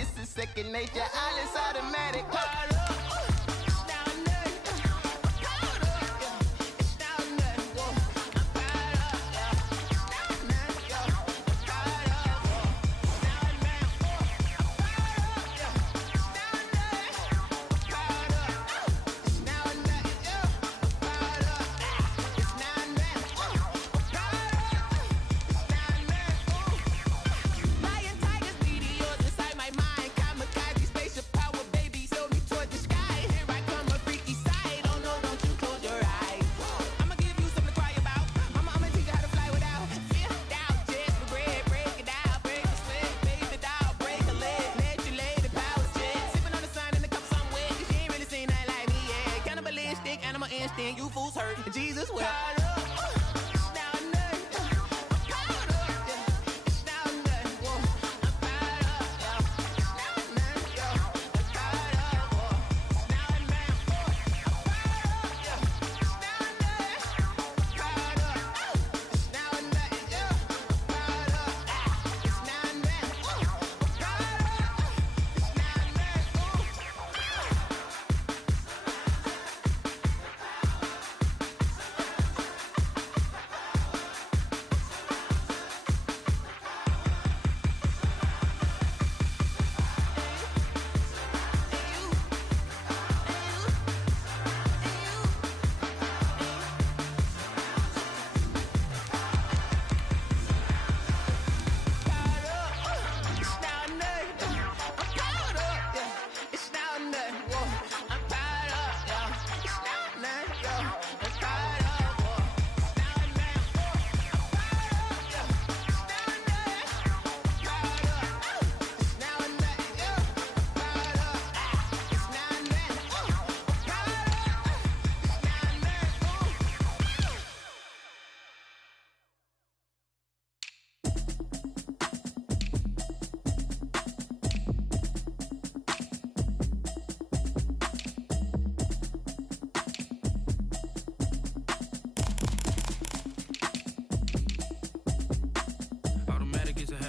this is second nature. All is automatic. You fools hurt. Jesus will.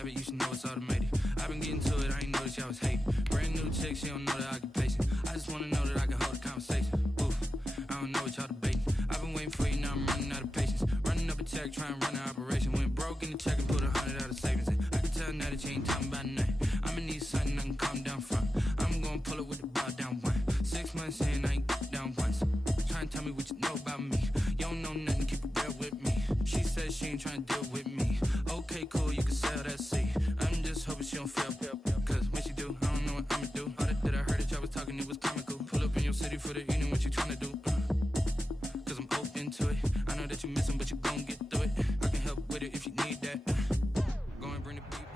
You should know it's automated. I've been getting to it, I ain't noticed y'all was hating. Brand new chick, she don't know the occupation. I just wanna know that I can hold a conversation. Oof, I don't know what y'all debating. I've been waiting for you, now I'm running out of patience. Running up a check, trying to run an operation. Went broke in the check and put 100 out of savings in. I can tell now that you ain't talking about nothing. I'ma need something I can calm down from. I'm gonna pull it with the bar down one. 6 months in, I ain't down once. Trying to tell me what you know about me. You don't know nothing, keep it real with me. She said she ain't trying to deal with me. Okay, cool, you can sell that seat. I'm just hoping she don't fail. Cause when she do, I don't know what I'ma do. All that I heard that y'all was talking, it was comical. Pull up in your city for the evening, what you trying to do? Cause I'm open to it. I know that you missing, but you gon' get through it. I can help with it if you need that. Go and bring the beat back.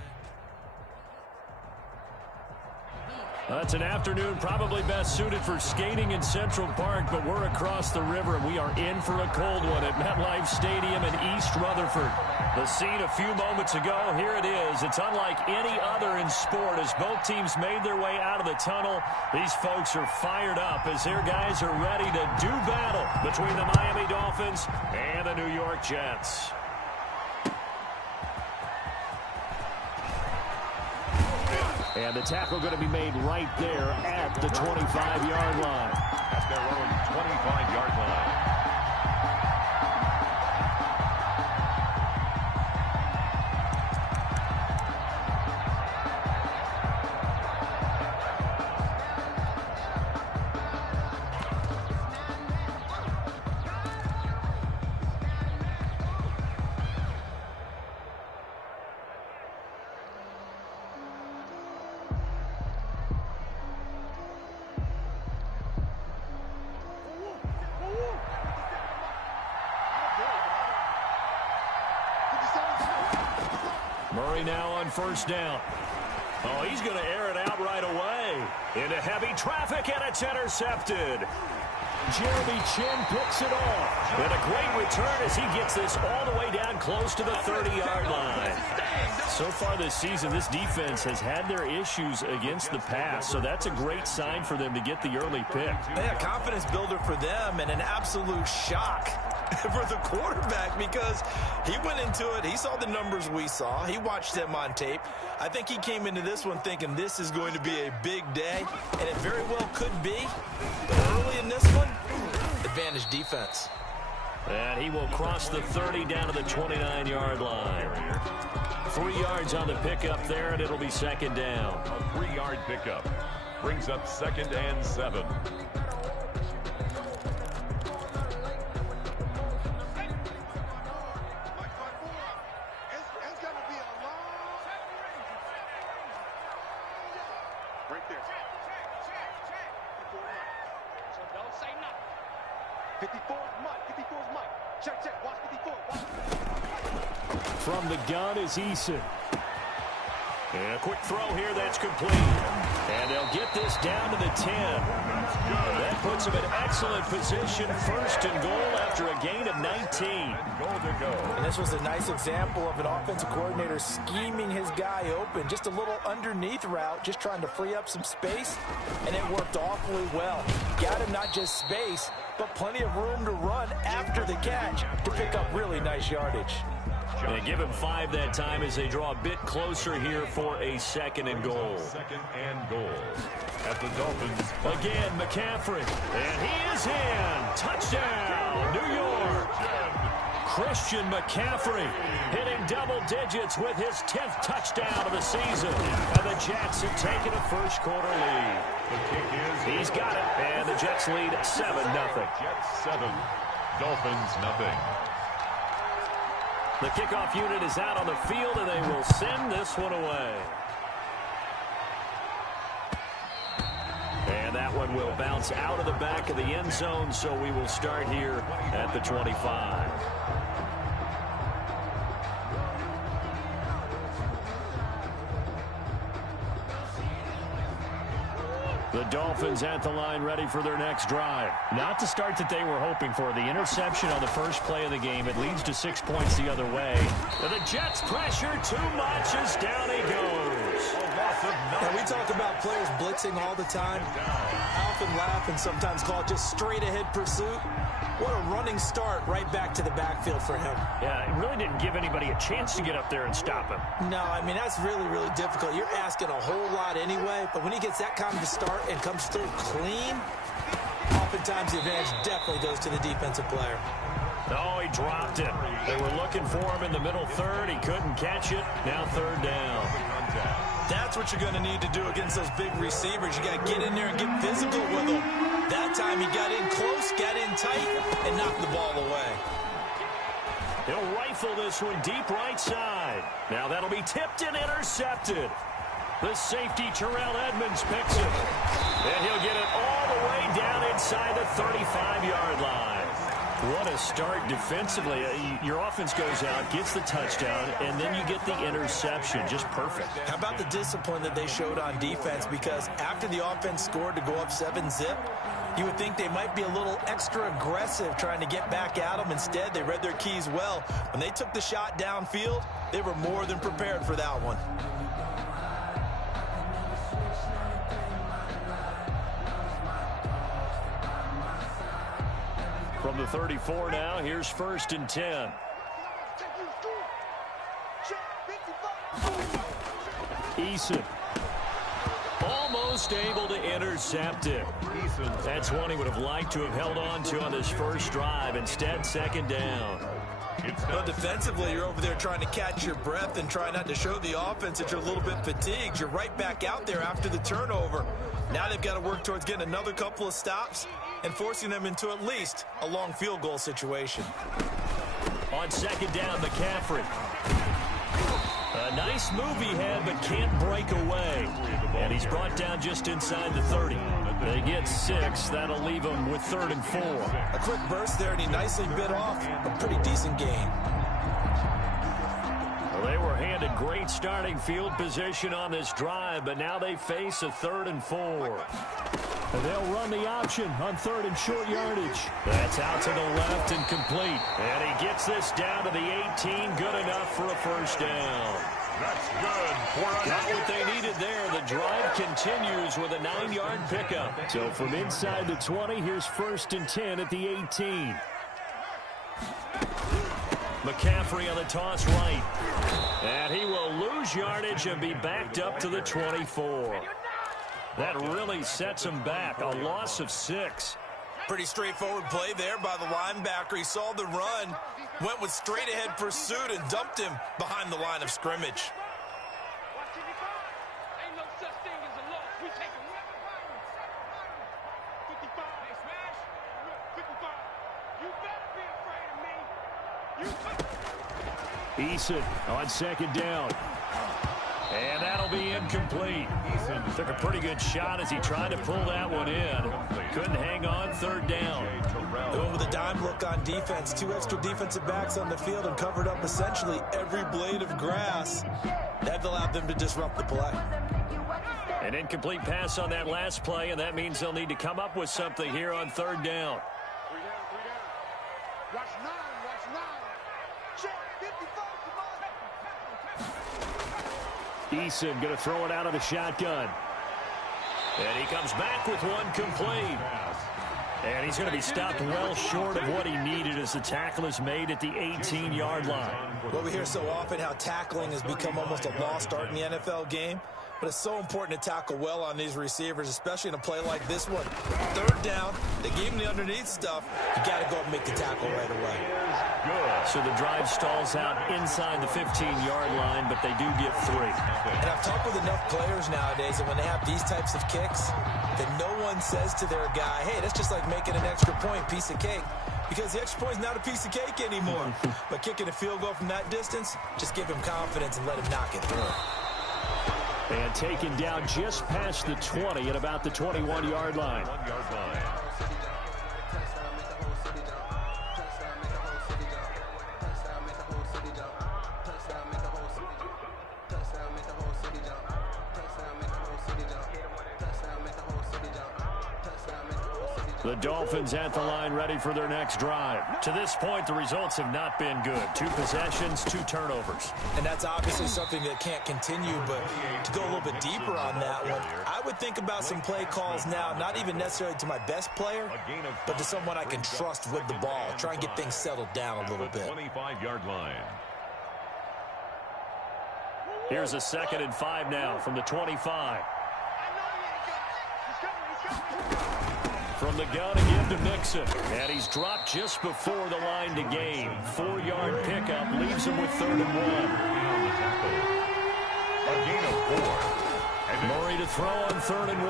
It's an afternoon probably best suited for skating in Central Park, but we're across the river and we are in for a cold one at MetLife Stadium in East Rutherford. The scene a few moments ago, here it is. It's unlike any other in sport as both teams made their way out of the tunnel. These folks are fired up as their guys are ready to do battle between the Miami Dolphins and the New York Jets. And the tackle going to be made right there at the 25-yard line. At their own 25-yard line. Murray now on first down. Oh, he's going to air it out right away. Into heavy traffic, and it's intercepted. Jeremy Chin picks it off. And a great return as he gets this all the way down close to the 30-yard line. So far this season, this defense has had their issues against the pass, so that's a great sign for them to get the early pick. Yeah, confidence builder for them and an absolute shock for the quarterback because he went into it. He saw the numbers we saw. He watched them on tape. I think he came into this one thinking this is going to be a big day, and it very well could be. But early in this one, advantage defense. And he will cross the 30 down to the 29-yard line. 3 yards on the pickup there, and it'll be second down. A 3-yard pickup brings up 2nd and 7. Right there. 54 is Mike. 54 is Mike. Check. Watch 54. From the gun is Eason. And a quick throw here that's complete. And they'll get this down to the 10. That puts them in excellent position. 1st and goal after a gain of 19. Goal to go. And this was a nice example of an offensive coordinator scheming his guy open. Just a little underneath route, just trying to free up some space. And it worked awfully well. Got him not just space, but plenty of room to run after the catch to pick up really nice yardage. They give him 5 that time as they draw a bit closer here for a 2nd and goal. 2nd and goal at the Dolphins. Again, McCaffrey. And he is in. Touchdown, New York. Christian McCaffrey hitting double digits with his 10th touchdown of the season. And the Jets have taken a first quarter lead. The kick is... He's got it. And the Jets lead 7-0. Jets 7, Dolphins nothing. The kickoff unit is out on the field, and they will send this one away. And that one will bounce out of the back of the end zone, so we will start here at the 25. The Dolphins at the line ready for their next drive. Not the start that they were hoping for. The interception on the first play of the game. It leads to 6 points the other way. And the Jets pressure too much as down he goes. And we talk about players blitzing all the time. I often laugh and sometimes call it just straight ahead pursuit. What a running start right back to the backfield for him. Yeah, it really didn't give anybody a chance to get up there and stop him. No, I mean, that's really, really difficult. You're asking a whole lot anyway, but when he gets that kind of a start and comes through clean, oftentimes the advantage definitely goes to the defensive player. Oh, he dropped it. They were looking for him in the middle third. He couldn't catch it. Now 3rd down. That's what you're going to need to do against those big receivers. You got to get in there and get physical with them. That time he got in close, got in tight, and knocked the ball away. He'll rifle this one deep right side. Now that'll be tipped and intercepted. The safety, Terrell Edmonds, picks it. And he'll get it all the way down inside the 35-yard line. What a start defensively. Your offense goes out, gets the touchdown, and then you get the interception. Just perfect. How about the discipline that they showed on defense? Because after the offense scored to go up 7-zip, you would think they might be a little extra aggressive trying to get back at them. Instead, they read their keys well. When they took the shot downfield, they were more than prepared for that one. From the 34 now, here's 1st and 10. Eason. Almost able to intercept it. That's one he would have liked to have held on to on this first drive. Instead, 2nd down. But defensively, you're over there trying to catch your breath and try not to show the offense that you're a little bit fatigued. You're right back out there after the turnover. Now they've got to work towards getting another couple of stops and forcing them into at least a long field goal situation. On 2nd down, McCaffrey. A nice move he had, but can't break away. And he's brought down just inside the 30. They get 6. That'll leave him with 3rd and 4. A quick burst there, and he nicely bit off a pretty decent gain. Well, they were handed great starting field position on this drive, but now they face a 3rd and 4. They'll run the option on 3rd and short yardage. That's out to the left and complete. And he gets this down to the 18. Good enough for a first down. That's good. Got what they needed there. The drive continues with a 9-yard pickup. So from inside the 20, here's 1st and 10 at the 18. McCaffrey on the toss right. And he will lose yardage and be backed up to the 24. That really sets him back. A loss of 6. Pretty straightforward play there by the linebacker. He saw the run, went with straight-ahead pursuit, and dumped him behind the line of scrimmage. Eason on second down. And that'll be incomplete. Eason took a pretty good shot as he tried to pull that one in. Couldn't hang on third down. Going with a dime look on defense. 2 extra defensive backs on the field and covered up essentially every blade of grass. That allowed them to disrupt the play. An incomplete pass on that last play, and that means they'll need to come up with something here on third down. Watch 9, watch 9. Check 55, come on. Eason going to throw it out of the shotgun. And he comes back with one complete. And he's going to be stopped well short of what he needed as the tackle is made at the 18-yard line. Well, we hear so often how tackling has become almost a lost art in the NFL game. But it's so important to tackle well on these receivers, especially in a play like this one. Third down, they gave him the underneath stuff. You got to go and make the tackle right away. So the drive stalls out inside the 15-yard line, but they do get 3. And I've talked with enough players nowadays that when they have these types of kicks, that no one says to their guy, hey, that's just like making an extra point, piece of cake. Because the extra point is not a piece of cake anymore. But kicking a field goal from that distance, just give him confidence and let him knock it through. And taken down just past the 20 at about the 21-yard line. The Dolphins at the line ready for their next drive. To this point, the results have not been good. 2 possessions, 2 turnovers. And that's obviously something that can't continue, but to go a little bit deeper on that one, I would think about some play calls now, not even necessarily to my best player, but to someone I can trust with the ball. Try and get things settled down a little bit. 25-yard line. Here's a 2nd and 5 now from the 25. From the gun again to Mixon. And he's dropped just before the line to gain. 4-yard pickup leaves him with 3rd and 1. A gain of 4. Murray to throw on 3rd and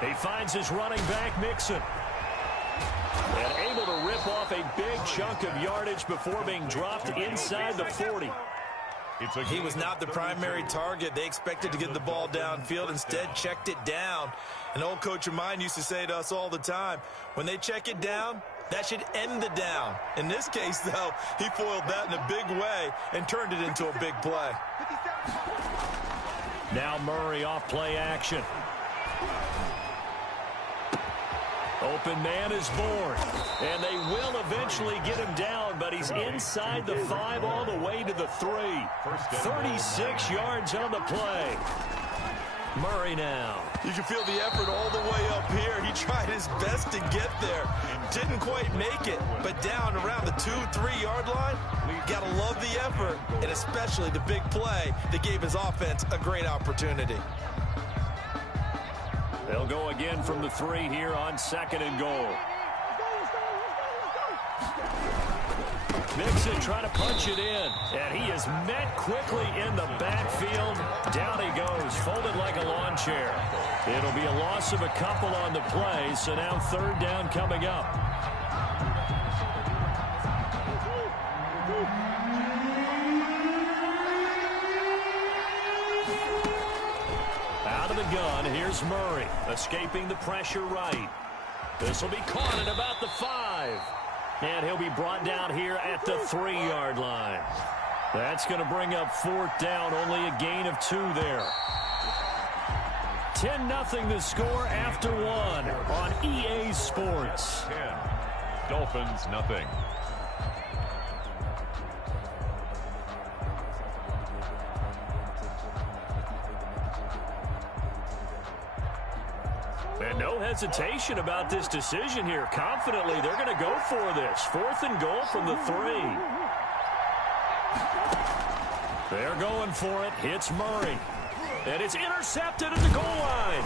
1. He finds his running back, Mixon. And able to rip off a big chunk of yardage before being dropped inside the 40. He was not the primary target. They expected to get the ball downfield. Instead, checked it down. An old coach of mine used to say to us all the time, when they check it down, that should end the down. In this case, though, he foiled that in a big way and turned it into a big play. Now Murray off play action. Open man is born, and they will eventually get him down, but he's inside the 5 all the way to the 3. 36 yards on the play. Murray now. You can feel the effort all the way up here. He tried his best to get there. Didn't quite make it, but down around the 2-3 yard line, you got to love the effort, and especially the big play that gave his offense a great opportunity. They'll go again from the 3 here on 2nd and goal. Mixon trying to punch it in, and he is met quickly in the backfield. Down he goes, folded like a lawn chair. It'll be a loss of a couple on the play, so now 3rd down coming up. Out of the gun, here's Murray, escaping the pressure right. This will be caught at about the 5. And he'll be brought down here at the 3-yard line. That's going to bring up 4th down, only a gain of 2 there. 10-0 the score after 1 on EA Sports. 10. Dolphins, nothing. And no hesitation about this decision here. Confidently, they're going to go for this. 4th and goal from the 3. They're going for it. Hits Murray. And it's intercepted at the goal line.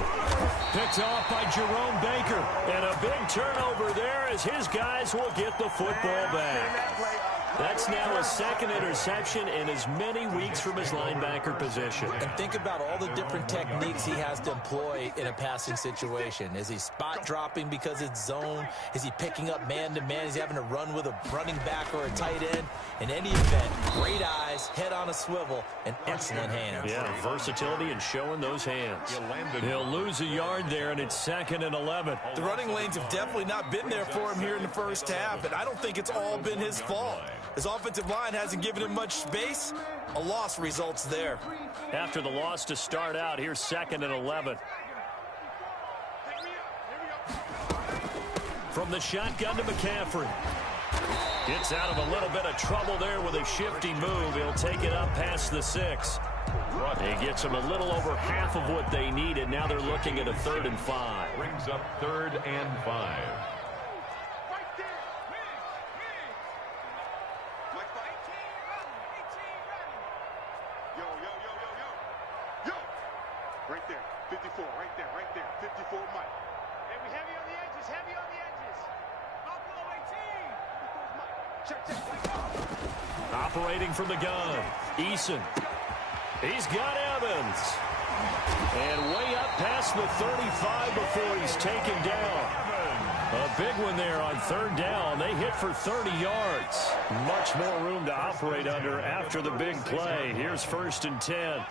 Picked off by Jerome Baker. And a big turnover there as his guys will get the football back. That's now his second interception in as many weeks from his linebacker position. And think about all the different techniques he has to employ in a passing situation. Is he spot dropping because it's zone? Is he picking up man-to-man? Is he having to run with a running back or a tight end? In any event, great eyes, head on a swivel, and excellent hands. Yeah, versatility and showing those hands. He'll lose a yard there, and it's 2nd and 11. The running lanes have definitely not been there for him here in the first half, and I don't think it's all been his fault. His offensive line hasn't given him much space. A loss results there. After the loss to start out, here's 2nd and 11. From the shotgun to McCaffrey. Gets out of a little bit of trouble there with a shifty move. He'll take it up past the 6. He gets them a little over half of what they needed. Now they're looking at a 3rd and 5. Brings up 3rd and 5. Right there, 54, right there, 54, Mike. And we heavy on the edges, Buffalo 18. Check. Operating from the gun, Eason. He's got Evans. And way up past the 35 before he's taken down. A big one there on 3rd down. They hit for 30 yards. Much more room to operate under after the big play. Here's 1st and 10.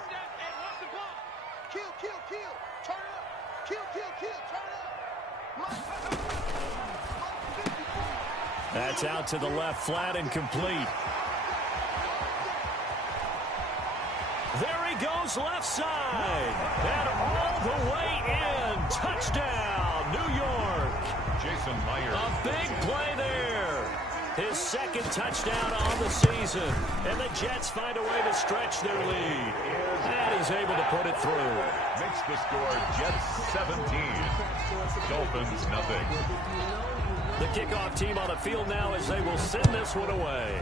That's out to the left, flat and complete. There he goes, left side. And all the way in. Touchdown, New York. Jason Myers. A big play there. His 2nd touchdown on the season. And the Jets find a way to stretch their lead. And he's able to put it through. Makes the score Jets 17. Dolphins nothing. The kickoff team on the field now as they will send this one away.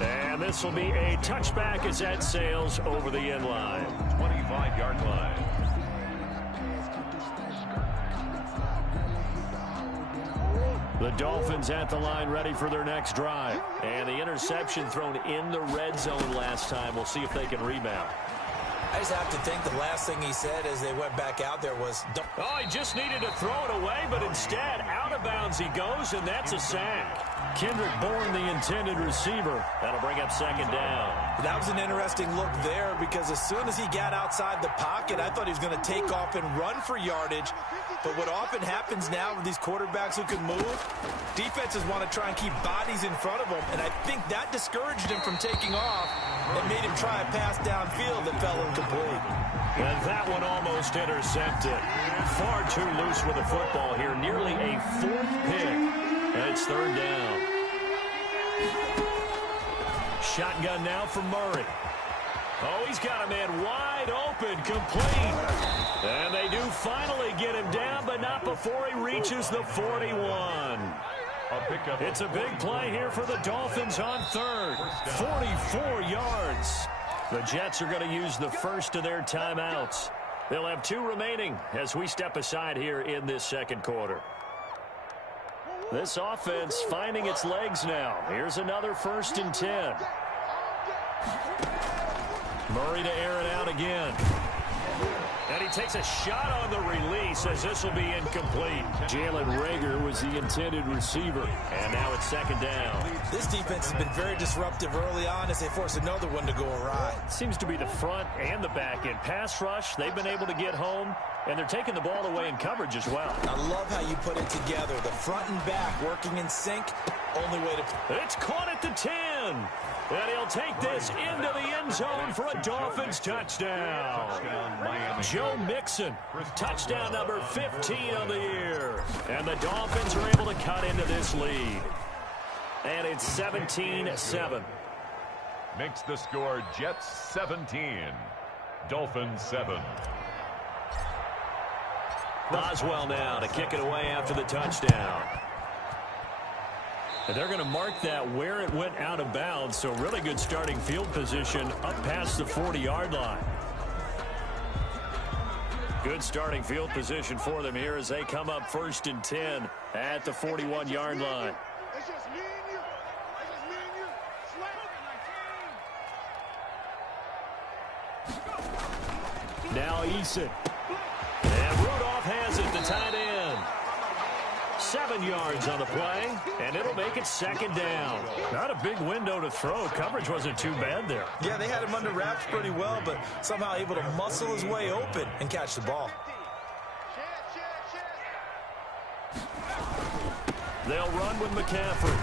And this will be a touchback as that sails over the end line. 25-yard line. The Dolphins at the line ready for their next drive. And the interception thrown in the red zone last time. We'll see if they can rebound. I just have to think the last thing he said as they went back out there was... Oh, he just needed to throw it away, but instead, out of bounds he goes, and that's a sack. Kendrick Bourne, the intended receiver. That'll bring up 2nd down. That was an interesting look there because as soon as he got outside the pocket, I thought he was going to take off and run for yardage. But what often happens now with these quarterbacks who can move, defenses want to try and keep bodies in front of them, and I think that discouraged him from taking off and made him try a pass downfield that fell incomplete. And that one almost intercepted. Far too loose with the football here. Nearly a 4th pick. And it's 3rd down. Shotgun now for Murray. Oh, he's got a man wide open, complete. And they do finally get him down, but not before he reaches the 41. It's a big play here for the Dolphins on 3rd. 44 yards. The Jets are going to use the first of their timeouts. They'll have 2 remaining as we step aside here in this 2nd quarter. This offense finding its legs now. Here's another 1st and 10. Murray to air it out again. And he takes a shot on the release as this will be incomplete. Jalen Reagor was the intended receiver. And now it's 2nd down. This defense has been very disruptive early on as they force another one to go awry. Seems to be the front and the back end. Pass rush, they've been able to get home. And they're taking the ball away in coverage as well. I love how you put it together. The front and back working in sync. Only way to... It's caught at the 10. And he'll take this into the end zone for a Dolphins touchdown. Joe Mixon, touchdown number 15 of the year. And the Dolphins are able to cut into this lead. And it's 17-7. Makes the score Jets 17. Dolphins 7. Boswell now to kick it away after the touchdown. And they're going to mark that where it went out of bounds, so really good starting field position up past the 40-yard line. Good starting field position for them here as they come up 1st and 10 at the 41-yard line. It's just me and you. It's just me and you. Now Eason. And Rudolph has it, the tight end. 7 yards on the play, and it'll make it 2nd down. Not a big window to throw. Coverage wasn't too bad there. Yeah, they had him under wraps pretty well, but somehow able to muscle his way open and catch the ball. They'll run with McCaffrey.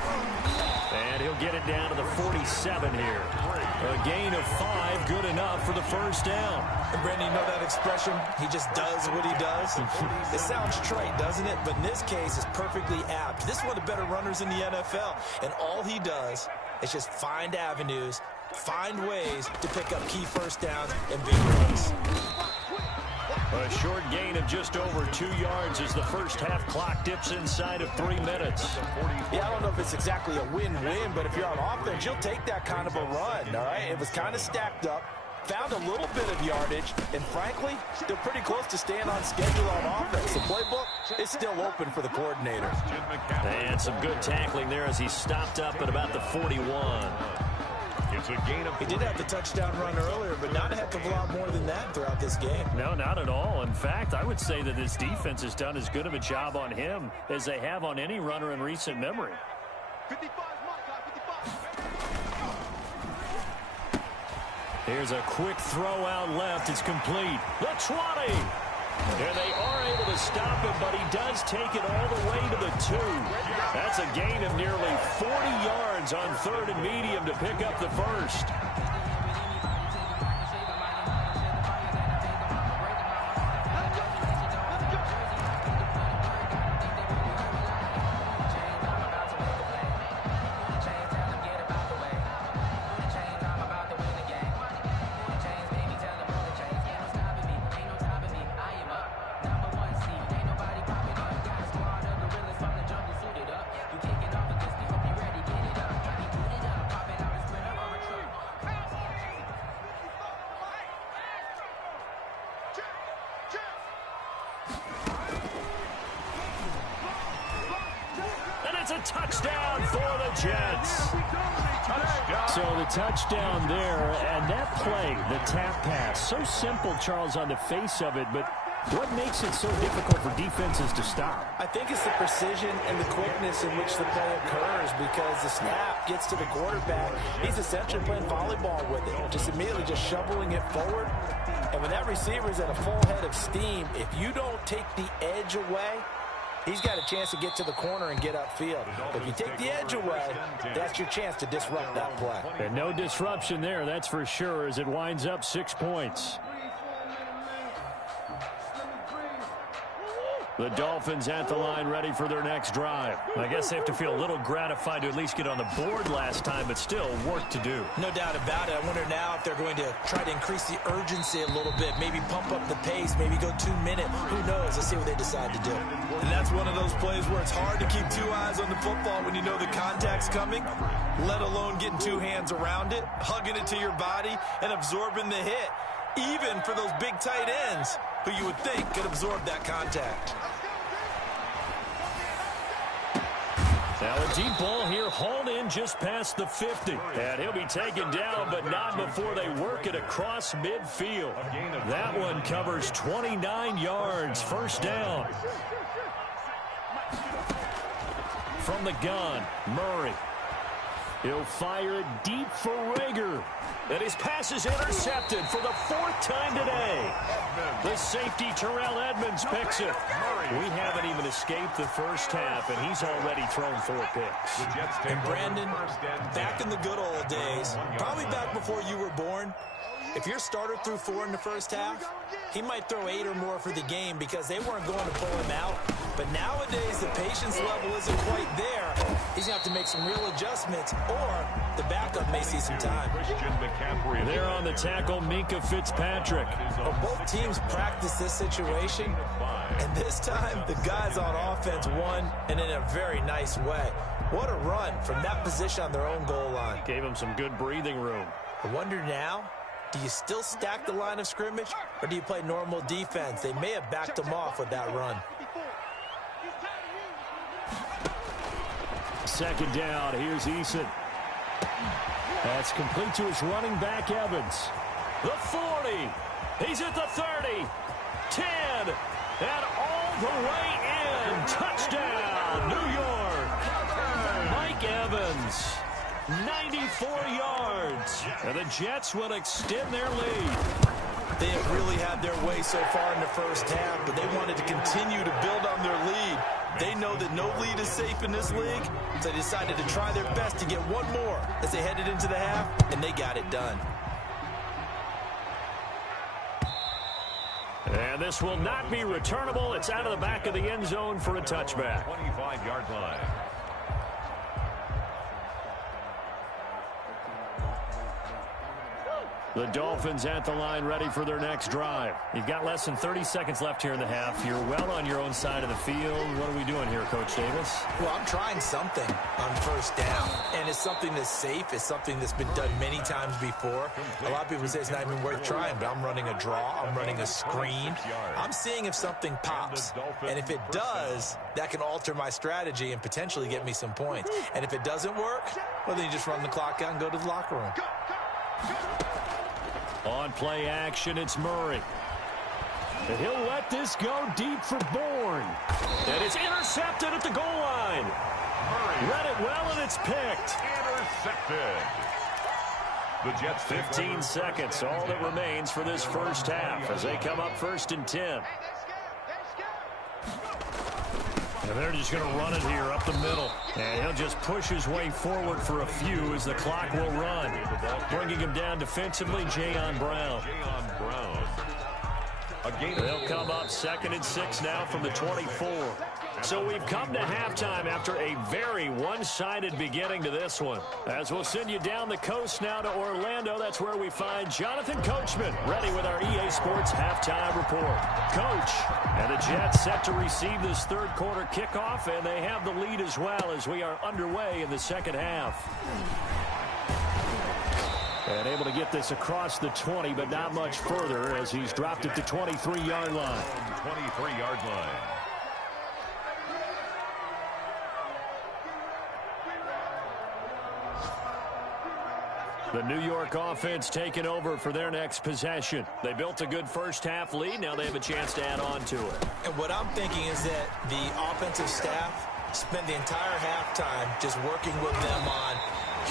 And he'll get it down to the 47 here. A gain of 5, good enough for the 1st down. And Brandon, you know that expression? He just does what he does. It sounds trite, doesn't it? But in this case, it's perfectly apt. This is one of the better runners in the NFL. And all he does is just find avenues, find ways to pick up key 1st downs and big runs. A short gain of just over 2 yards as the first half clock dips inside of 3 minutes. Yeah, I don't know if it's exactly a win-win, but if you're on offense, you'll take that kind of a run, all right? It was kind of stacked up, found a little bit of yardage, and frankly, they're pretty close to staying on schedule on offense. The playbook is still open for the coordinator. And some good tackling there as he stopped up at about the 41. It's a gain of 3. He did have the touchdown run earlier, but not a heck of a lot more than that throughout this game. No, not at all. In fact, I would say that this defense has done as good of a job on him as they have on any runner in recent memory. 55 Here's a quick throw out left. It's complete. The 20. And they are able to stop him, but he does take it all the way to the 2. That's a gain of nearly 40 yards on 3rd and medium to pick up the 1st. It's a touchdown for the Jets. So the touchdown there, and that play, the tap pass, so simple, Charles, on the face of it, but what makes it so difficult for defenses to stop? I think it's the precision and the quickness in which the play occurs, because the snap gets to the quarterback. He's essentially playing volleyball with it, just immediately just shoveling it forward. And when that receiver's at a full head of steam, if you don't take the edge away, he's got a chance to get to the corner and get upfield. If you take the edge away, that's your chance to disrupt that play. And no disruption there, that's for sure, as it winds up 6 points. The Dolphins at the line ready for their next drive. I guess they have to feel a little gratified to at least get on the board last time, but still work to do. No doubt about it. I wonder now if they're going to try to increase the urgency a little bit, maybe pump up the pace, maybe go 2 minute. Who knows? Let's see what they decide to do. And that's one of those plays where it's hard to keep 2 eyes on the football when you know the contact's coming, let alone getting 2 hands around it, hugging it to your body, and absorbing the hit, even for those big tight ends who you would think could absorb that contact. Now a deep ball here, hauled in just past the 50. And he'll be taken down, but not before they work it across midfield. That one covers 29 yards, first down. From the gun, Murray. He'll fire it deep for Rager. And his pass is intercepted for the 4th time today. The safety, Terrell Edmonds, picks it. We haven't even escaped the first half, and he's already thrown 4 picks. And Brandon, back in the good old days, probably back before you were born, if your starter threw 4 in the first half, he might throw 8 or more for the game because they weren't going to pull him out. But nowadays, the patience level isn't quite there. He's going to have to make some real adjustments, or the backup may see some time. There on the tackle, Minkah Fitzpatrick. Well, both teams practice this situation. And this time, the guys on offense won, and in a very nice way. What a run from that position on their own goal line. Gave them some good breathing room. I wonder now, do you still stack the line of scrimmage, or do you play normal defense? They may have backed them off with that run. Second down, here's Eason. That's complete to his running back, Evans. The 40. He's at the 30. 10. And all the way in. Touchdown, New York. Mike Evans. 94 yards. And the Jets will extend their lead. They have really had their way so far in the first half, but they wanted to continue to build on their lead. They know that no lead is safe in this league, so they decided to try their best to get one more as they headed into the half, and they got it done. And this will not be returnable. It's out of the back of the end zone for a touchback. 25-yard line. The Dolphins at the line ready for their next drive. You've got less than 30 seconds left here in the half. You're well on your own side of the field. What are we doing here, Coach Davis? Well, I'm trying something on first down, and it's something that's safe. It's something that's been done many times before. A lot of people say it's not even worth trying, but I'm running a draw. I'm running a screen. I'm seeing if something pops, and if it does, that can alter my strategy and potentially get me some points. And if it doesn't work, well, then you just run the clock out and go to the locker room. On play action, it's Murray. And he'll let this go deep for Bourne. And it's intercepted at the goal line. Murray Read it well, and it's picked. intercepted. The Jets 15 seconds, all that remains for this first half as they come up 1st and 10. And they're just going to run it here up the middle. And he'll just push his way forward for a few as the clock will run. Bringing him down defensively, Jayon Brown. They'll come up 2nd and 6 now from the 24. So we've come to halftime after a very one-sided beginning to this one. As we'll send you down the coast now to Orlando, that's where we find Jonathan Coachman ready with our EA Sports halftime report. Coach, and the Jets set to receive this third quarter kickoff, and they have the lead as well as we are underway in the second half. And able to get this across the 20, but not much further as he's dropped it to 23-yard line. 23-yard line. The New York offense taking over for their next possession. They built a good first half lead. Now they have a chance to add on to it. And what I'm thinking is that the offensive staff spent the entire halftime just working with them on,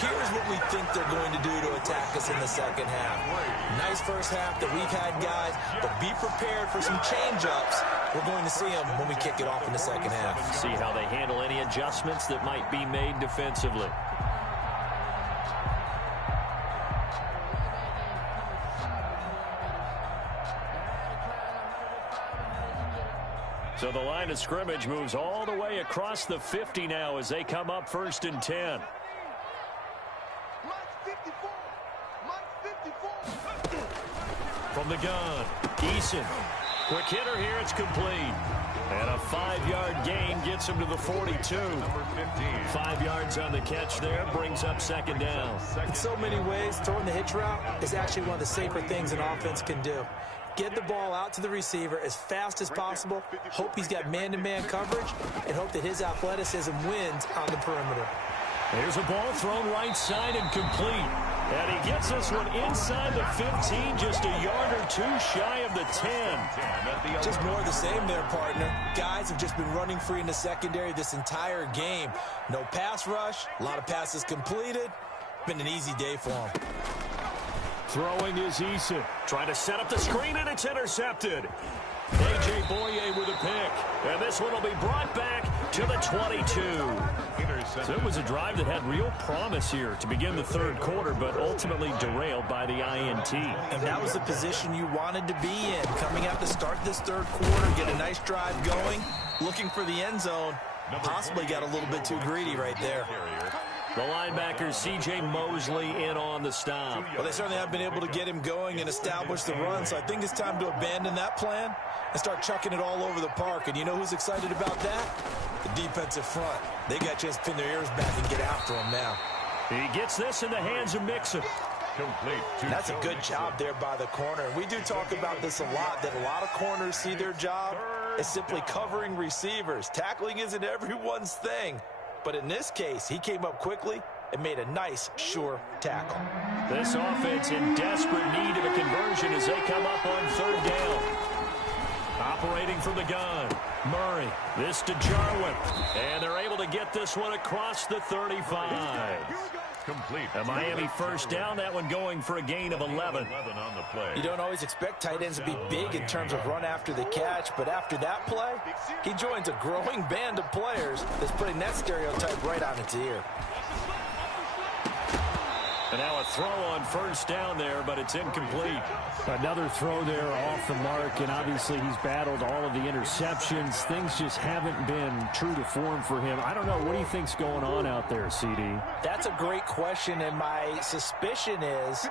here's what we think they're going to do to attack us in the second half. Nice first half that we've had, guys, but be prepared for some change-ups. We're going to see them when we kick it off in the second half. See how they handle any adjustments that might be made defensively. So the line of scrimmage moves all the way across the 50 now as they come up 1st and 10. From the gun, Eason. Quick hitter here, it's complete. And a 5-yard gain gets him to the 42. Number 15. 5 yards on the catch there, brings up 2nd down. In so many ways, throwing the hitch route is actually one of the safer things an offense can do. Get the ball out to the receiver as fast as possible, hope he's got man-to-man coverage, and hope that his athleticism wins on the perimeter. There's a ball thrown right side and complete. And he gets this one inside the 15, just a yard or two shy of the 10. Just more of the same there, partner. Guys have just been running free in the secondary this entire game. No pass rush, a lot of passes completed. Been an easy day for them. Throwing is Eason. Trying to set up the screen, and it's intercepted. A.J. Boye with a pick. And this one will be brought back to the 22. So it was a drive that had real promise here to begin the third quarter, but ultimately derailed by the INT. And that was the position you wanted to be in. Coming out to start this third quarter, get a nice drive going, looking for the end zone. Possibly got a little bit too greedy right there. The linebacker, C.J. Mosley, in on the stop. Well, they certainly have been able to get him going and establish the run, so I think it's time to abandon that plan and start chucking it all over the park. And you know who's excited about that? The defensive front. They got a chance to pin their ears back and get after him now. He gets this in the hands of Mixon. Complete. That's a good job there by the corner. We do talk about this a lot, that a lot of corners see their job as simply covering receivers. Tackling isn't everyone's thing. But in this case, he came up quickly and made a nice, sure tackle. This offense in desperate need of a conversion as they come up on third down. Operating from the gun, Murray. This to Jarwin. And they're able to get this one across the 35. Complete. A Miami first down, that one going for a gain of 11. 11 on the play. You don't always expect tight ends to be big in terms of run after the catch, but after that play, he joins a growing band of players that's putting that stereotype right on its ear. And now a throw on first down there, but it's incomplete. Another throw there off the mark, and obviously he's battled all of the interceptions. Things just haven't been true to form for him. I don't know. What do you think's going on out there, CD? That's a great question, and my suspicion is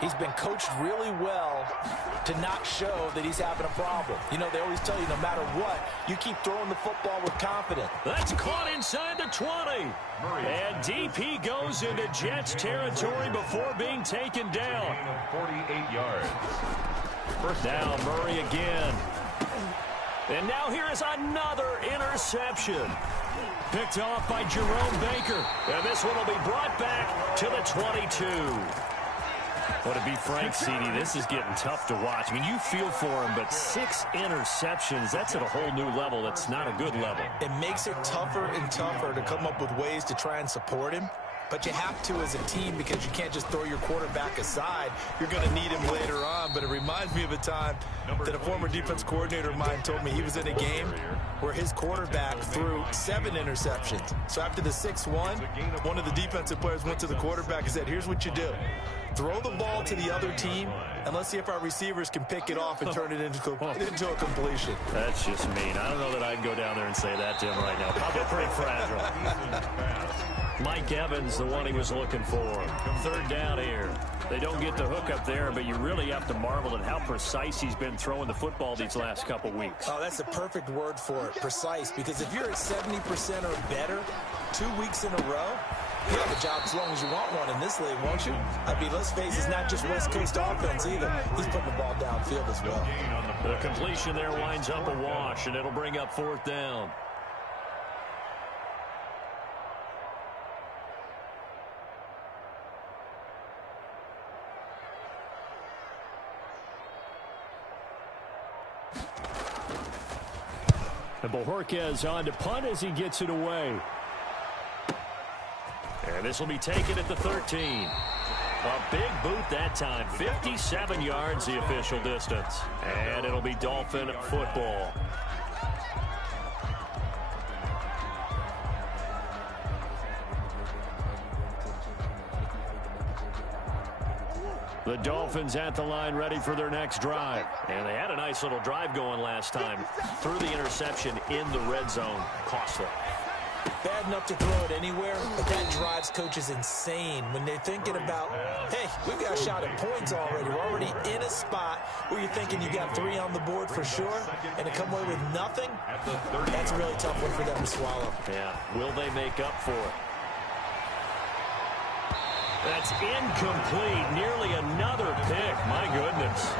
he's been coached really well to not show that he's having a problem. You know, they always tell you no matter what, you keep throwing the football with confidence. That's caught inside the 20. And DP goes into Jets territory before being taken down. 48 yards. Now Murray again. And now here is another interception. Picked off by Jerome Baker. And this one will be brought back to the 22. Well, to be frank, CD, this is getting tough to watch. I mean, you feel for him, but 6 interceptions, that's at a whole new level. That's not a good level. It makes it tougher and tougher to come up with ways to try and support him. But you have to as a team because you can't just throw your quarterback aside. You're going to need him later on. But it reminds me of a time that a former defense coordinator of mine told me he was in a game where his quarterback threw 7 interceptions. So after the 6-1, one of the defensive players went to the quarterback and said, here's what you do. Throw the ball to the other team, and let's see if our receivers can pick it off and turn it into a completion. That's just mean. I don't know that I'd go down there and say that to him right now. Probably pretty fragile. Mike Evans, the one he was looking for. Third down here. They don't get the hook up there, but you really have to marvel at how precise he's been throwing the football these last couple weeks. Oh, that's the perfect word for it, precise, because if you're at 70% or better 2 weeks in a row, you have a job as long as you want one in this league, won't you? I mean, let's face it, it's not just West Coast offense either. He's putting the ball downfield as well. The completion there winds up a wash, and it'll bring up fourth down. And Bojorquez on to punt as he gets it away. And this will be taken at the 13. A big boot that time. 57 yards the official distance. And it'll be Dolphin football. The Dolphins at the line ready for their next drive. And they had a nice little drive going last time. Threw the interception in the red zone. Costly. Bad enough to throw it anywhere, but that drives coaches insane when they're thinking about, hey, we've got a shot at points already. We're already in a spot where you're thinking you got 3 on the board for sure, and to come away with nothing, that's a really tough one for them to swallow. Yeah, will they make up for it? That's incomplete. Nearly another pick. My goodness.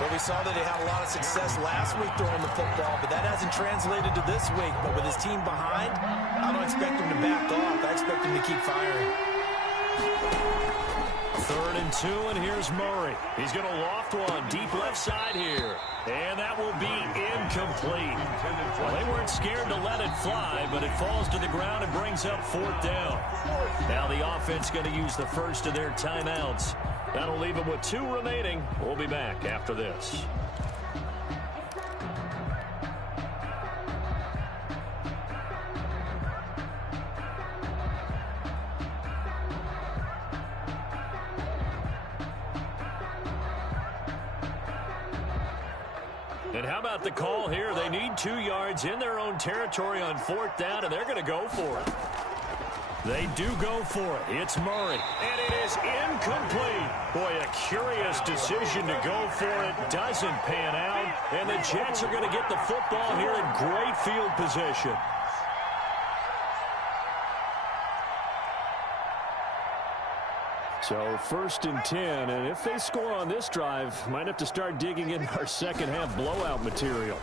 Well, we saw that he had a lot of success last week throwing the football, but that hasn't translated to this week. But with his team behind, I don't expect him to back off. I expect him to keep firing. 3rd and 2, and here's Murray. He's going to loft one deep left side here. And that will be incomplete. Well, they weren't scared to let it fly, but it falls to the ground and brings up 4th down. Now the offense going to use the first of their timeouts. That'll leave them with 2 remaining. We'll be back after this. And how about the call here? They need 2 yards in their own territory on 4th down, and they're going to go for it. They do go for it. It's Murray. And it is incomplete. Boy, a curious decision to go for it. Doesn't pan out. And the Jets are going to get the football here in great field position. So 1st and 10, and if they score on this drive, might have to start digging in our second half blowout material.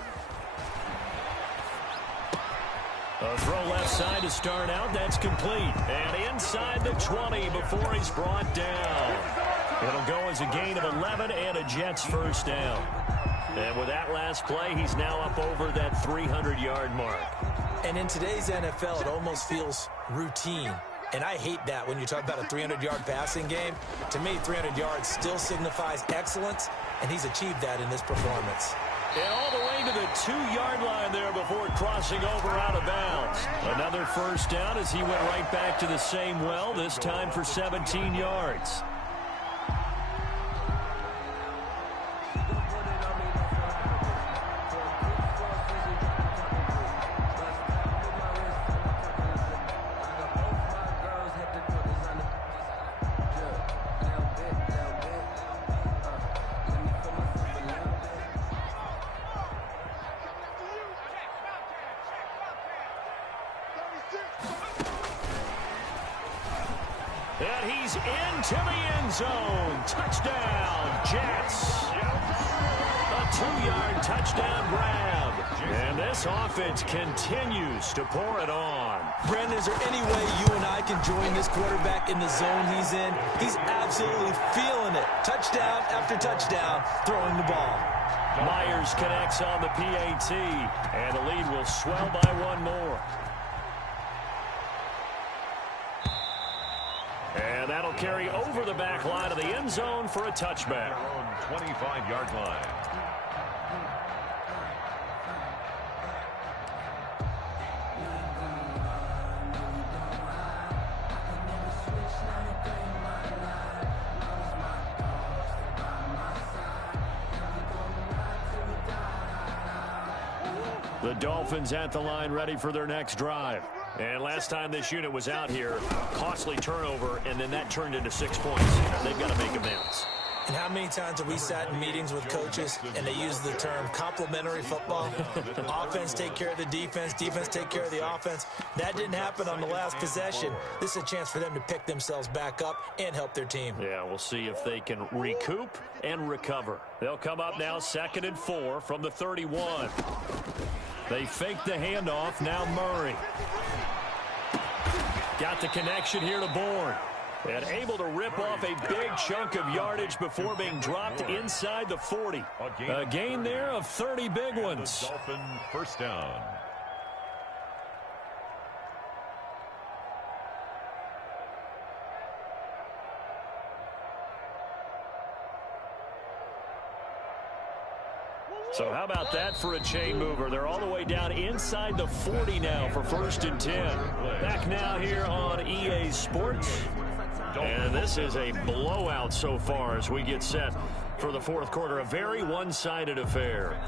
A throw left side to start out. That's complete. And inside the 20 before he's brought down. It'll go as a gain of 11 and a Jets first down. And with that last play, he's now up over that 300-yard mark. And in today's NFL, it almost feels routine. And I hate that when you talk about a 300-yard passing game. To me, 300 yards still signifies excellence, and he's achieved that in this performance. And all the way to the 2-yard line there before crossing over out of bounds. Another first down as he went right back to the same well, this time for 17 yards. And he's into the end zone. Touchdown, Jets. A 2-yard touchdown grab. And this offense continues to pour it on. Brandon, is there any way you and I can join this quarterback in the zone he's in? He's absolutely feeling it. Touchdown after touchdown, throwing the ball. Myers connects on the PAT, and the lead will swell by one more. And that'll carry over the back line of the end zone for a touchback. 25-yard line. The Dolphins at the line ready for their next drive. And last time this unit was out here, costly turnover, and then that turned into 6 points. They've got to make amends. And how many times have we sat in meetings with coaches and they use the term complementary football? Offense take care of the defense, defense take care of the offense. That didn't happen on the last possession. This is a chance for them to pick themselves back up and help their team. Yeah, we'll see if they can recoup and recover. They'll come up now 2nd and 4 from the 31. They fake the handoff. Now Murray. Got the connection here to Bourne. And able to rip off a big chunk of yardage before being dropped inside the 40. A gain there of 30 big ones. Dolphin first down. So how about that for a chain mover? They're all the way down inside the 40 now for 1st and 10. Back now here on EA Sports. And this is a blowout so far as we get set for the 4th quarter. A very one-sided affair.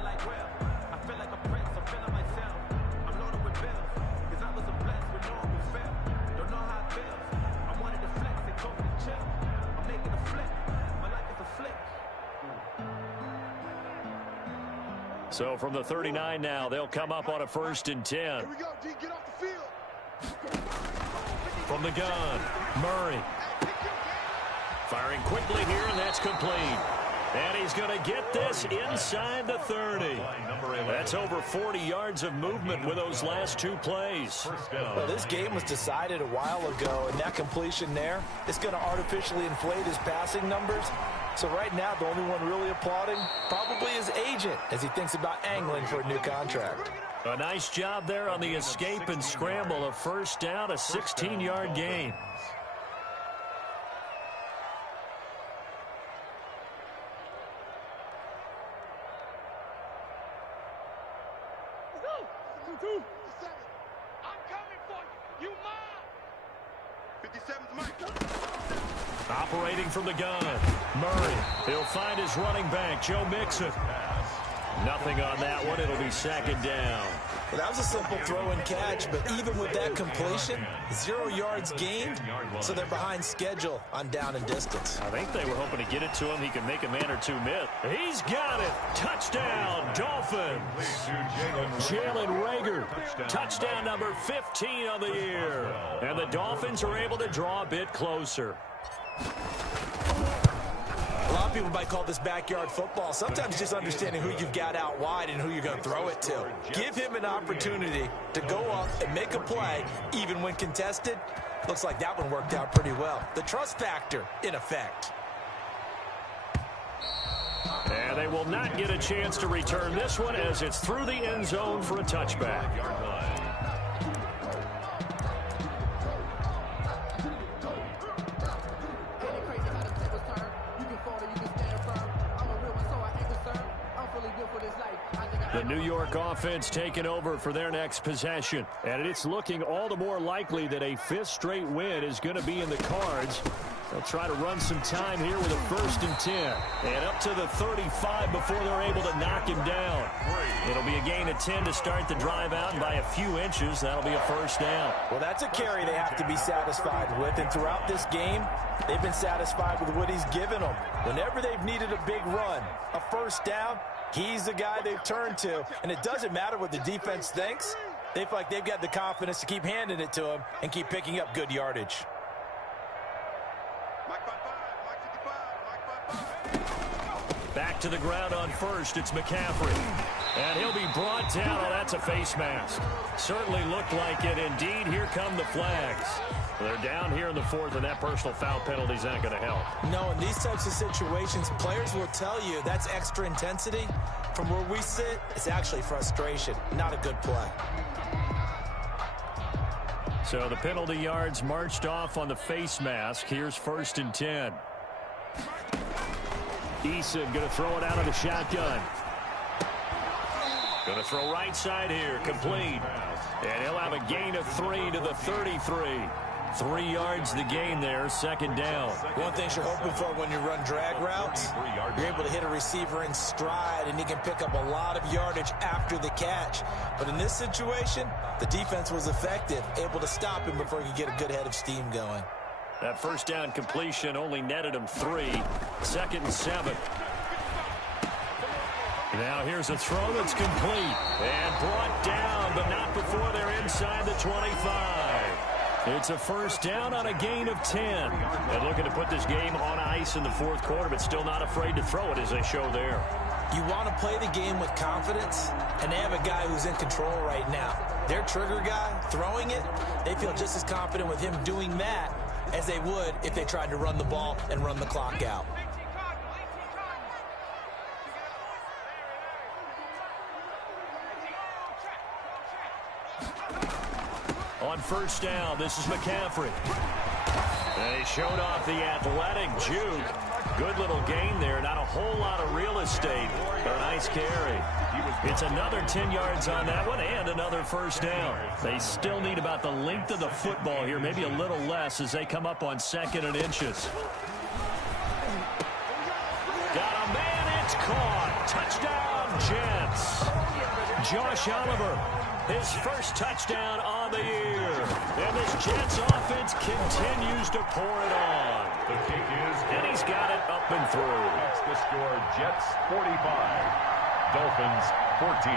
So from the 39 now, they'll come up on a 1st and 10. Here we go, D. Get off the field. From the gun, Murray. Firing quickly here, and that's complete. And he's going to get this inside the 30. That's over 40 yards of movement with those last 2 plays. Well, this game was decided a while ago, and that completion there is going to artificially inflate his passing numbers. So right now, the only one really applauding probably his agent as he thinks about angling for a new contract. A nice job there on the escape and scramble. A first down, a 16-yard gain. I'm coming for you. You mine. 57's Mike. Operating from the gun, Murray. He'll find his running back, Joe Mixon. Nothing on that one. It'll be 2nd down. Well, that was a simple throw and catch, but even with that completion, 0 yards gained, so they're behind schedule on down and distance. I think they were hoping to get it to him. He can make a man or two miss. He's got it. Touchdown, Dolphins. Jalen Reagor, touchdown number 15 on the year. And the Dolphins are able to draw a bit closer. A lot of people might call this backyard football. Sometimes just understanding who you've got out wide and who you're going to throw it to. Give him an opportunity to go up and make a play, even when contested. Looks like that one worked out pretty well. The trust factor in effect. And they will not get a chance to return this one as it's through the end zone for a touchback. The New York offense taking over for their next possession. And it's looking all the more likely that a 5th straight win is going to be in the cards. They'll try to run some time here with a 1st and 10. And up to the 35 before they're able to knock him down. It'll be a gain of 10 to start the drive out, and by a few inches, that'll be a 1st down. Well, that's a carry they have to be satisfied with. And throughout this game, they've been satisfied with what he's given them. Whenever they've needed a big run, a 1st down, he's the guy they've turned to. And it doesn't matter what the defense thinks. They feel like they've got the confidence to keep handing it to him and keep picking up good yardage. Back to the ground on 1st, it's McCaffrey. And he'll be brought down. Oh, that's a face mask. Certainly looked like it. Indeed, here come the flags. They're down here in the 4th, and that personal foul penalty is not going to help. No, in these types of situations, players will tell you that's extra intensity. From where we sit, it's actually frustration, not a good play. So the penalty yards marched off on the face mask. Here's 1st and 10. Eason going to throw it out of the shotgun. Going to throw right side here, complete. And he'll have a gain of 3 to the 33. 3 yards the gain there, 2nd down. One thing you're hoping for when you run drag routes, you're able to hit a receiver in stride, and he can pick up a lot of yardage after the catch. But in this situation, the defense was effective, able to stop him before he could get a good head of steam going. That 1st down completion only netted him 3. 2nd and 7. Now here's a throw that's complete. And brought down, but not before they're inside the 25. It's a 1st down on a gain of 10. And looking to put this game on ice in the 4th quarter, but still not afraid to throw it as they show there. You want to play the game with confidence, and they have a guy who's in control right now. Their trigger guy, throwing it, they feel just as confident with him doing that as they would if they tried to run the ball and run the clock out. On 1st down, this is McCaffrey. And he showed off the athletic juke. Good little gain there. Not a whole lot of real estate, but a nice carry. It's another 10 yards on that one and another 1st down. They still need about the length of the football here, maybe a little less as they come up on 2nd and inches. Got a man, it's caught. Touchdown, Jets. Josh Oliver, his 1st touchdown on the year. And this Jets offense continues to pour it on. The kick is, and he's got it up and through. That's the score, Jets 45, Dolphins 14.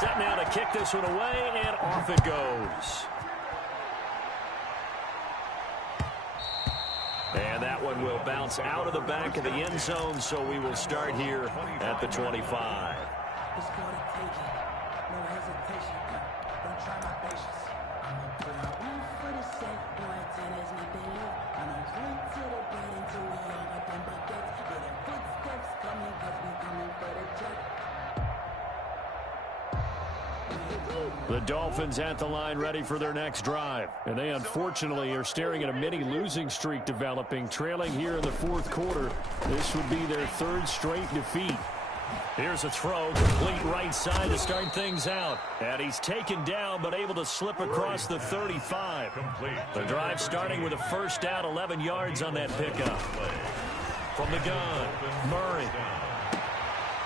Set now to kick this one away, and off it goes. And that one will bounce out of the back of the end zone, so we will start here at the 25. The Dolphins at the line ready for their next drive. And they unfortunately are staring at a mini losing streak developing, trailing here in the 4th quarter. This would be their 3rd straight defeat. Here's a throw, complete right side to start things out. And he's taken down but able to slip across the 35. The drive starting with a 1st down, 11 yards on that pickup. From the gun, Murray.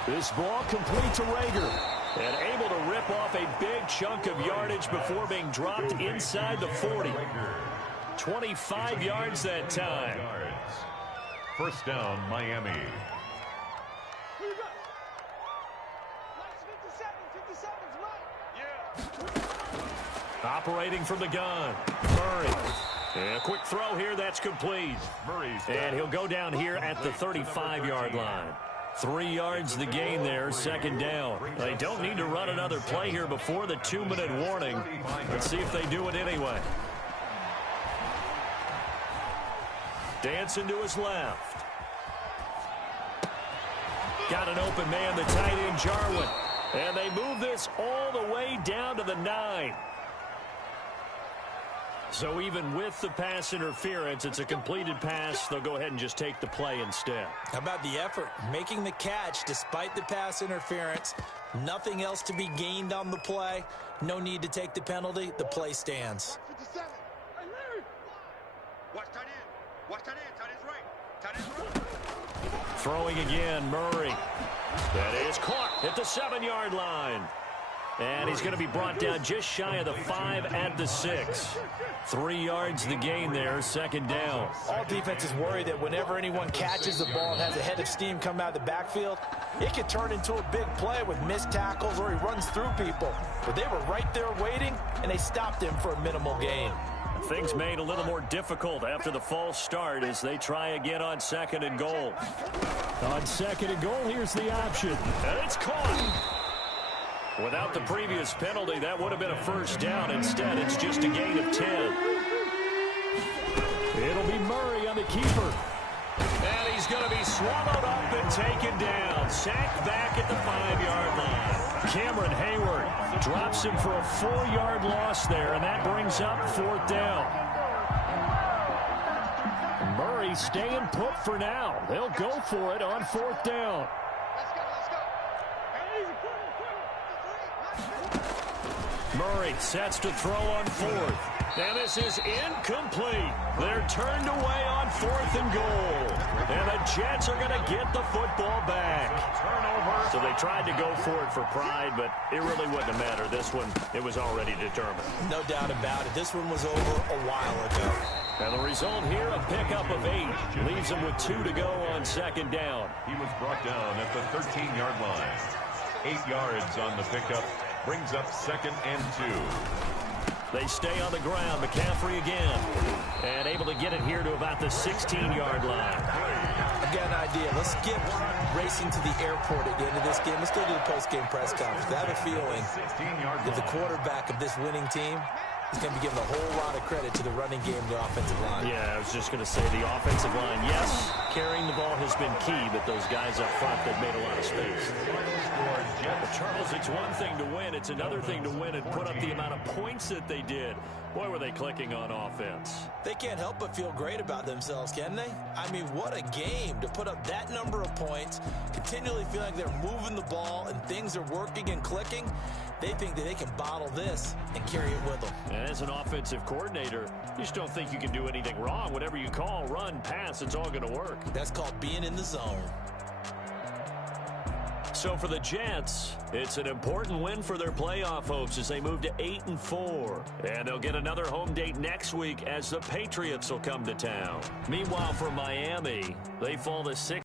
This ball complete to Reagor. And able to rip off a big chunk of yardage before being dropped inside the 40. 25 yards that time. First down, Miami. Operating from the gun, Murray. And a quick throw here, that's complete. And he'll go down here at the 35-yard line. 3 yards the gain there, second down. They don't need to run another play here before the 2-minute warning. Let's see if they do it anyway. Dancing to his left. Got an open man, the tight end, Jarwin. And they move this all the way down to the 9. So even with the pass interference, it's a completed pass. They'll go ahead and just take the play instead. How about the effort? Making the catch despite the pass interference. Nothing else to be gained on the play. No need to take the penalty. The play stands. Watch tight end. Watch tight end. Tight end's right. Tight end's right. Throwing again, Murray. That is caught at the 7-yard line. And he's going to be brought down just shy of the 5 at the 6. 3 yards the gain there, second down. All defenses worry that whenever anyone catches the ball and has a head of steam come out of the backfield, it could turn into a big play with missed tackles or he runs through people. But they were right there waiting, and they stopped him for a minimal gain. Things made a little more difficult after the false start as they try again on 2nd and goal. On 2nd and goal, here's the option. And it's caught. Without the previous penalty, that would have been a first down. Instead, it's just a gain of 10. It'll be Murray on the keeper. And he's going to be swallowed up and taken down. Sacked back at the 5-yard line. Cameron Hayward drops him for a 4-yard loss there, and that brings up 4th down. Murray staying put for now. They'll go for it on 4th down. Murray sets to throw on 4th. And this is incomplete. They're turned away on 4th and goal. And the Jets are going to get the football back. Turnover. So they tried to go for it for pride, but it really wouldn't have mattered. This one, it was already determined. No doubt about it. This one was over a while ago. And the result here, a pickup of 8. Leaves them with 2 to go on 2nd down. He was brought down at the 13-yard line. 8 yards on the pickup. Brings up 2nd and 2. They stay on the ground. McCaffrey again. And able to get it here to about the 16-yard line. I've got an idea. Let's skip racing to the airport at the end of this game. Let's go to the post-game press conference. I have a feeling that the quarterback of this winning team is going to be given a whole lot of credit to the running game and the offensive line. Yeah, I was just going to say the offensive line. Yes, carrying the ball has been key, but those guys up front, they've made a lot of space. But Charles, it's one thing to win. It's another thing to win and put up the amount of points that they did. Boy, were they clicking on offense. They can't help but feel great about themselves, can they? I mean, what a game to put up that number of points, continually feel like they're moving the ball and things are working and clicking. They think that they can bottle this and carry it with them. And as an offensive coordinator, you just don't think you can do anything wrong. Whatever you call, run, pass, it's all going to work. That's called being in the zone. So for the Jets, it's an important win for their playoff hopes as they move to 8-4. And they'll get another home date next week as the Patriots will come to town. Meanwhile, for Miami, they fall to 6.